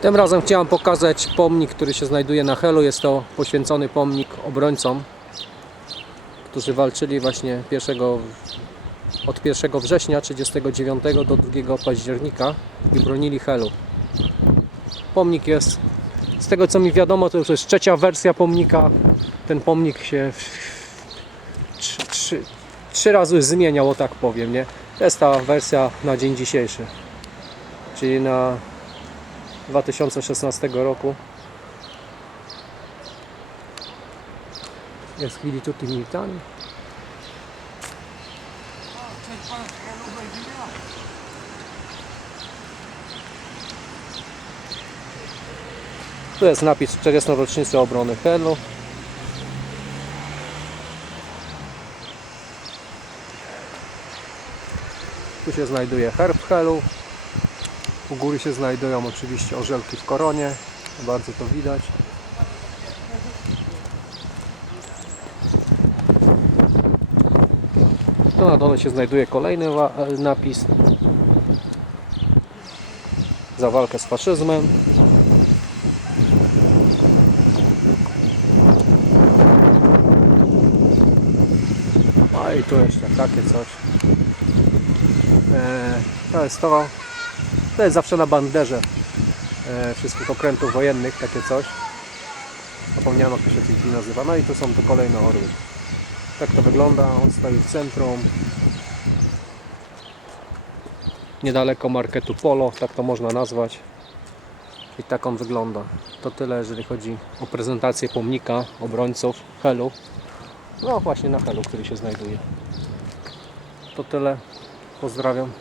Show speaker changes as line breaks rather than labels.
Tym razem chciałem pokazać pomnik, który się znajduje na Helu. Jest to poświęcony pomnik obrońcom, którzy walczyli właśnie pierwszego, od 1 września 1939 do 2 października i bronili Helu. Pomnik jest, z tego co mi wiadomo, to już jest trzecia wersja pomnika. Ten pomnik się trzy, trzy, trzy razy zmieniał, o tak powiem, nie? To jest ta wersja na dzień dzisiejszy, czyli na 2016 roku. Jest chwili tutti militani. Tu jest napis 40. rocznicy obrony Helu. Tu się znajduje herb Helu. U góry się znajdują oczywiście orzełki w koronie. Bardzo to widać. Tu na dole się znajduje kolejny e, napis. Za walkę z faszyzmem. A i tu jeszcze takie coś. E, to jest to. To jest zawsze na banderze e, wszystkich okrętów wojennych, takie coś. Zapomniałem jak to się tej nazywa. No i tu są tu kolejne orły. Tak to wygląda. On stoi w centrum. Niedaleko marketu Polo, tak to można nazwać. I tak on wygląda. To tyle, jeżeli chodzi o prezentację pomnika obrońców Helu. No właśnie na Helu, który się znajduje. To tyle. Pozdrawiam.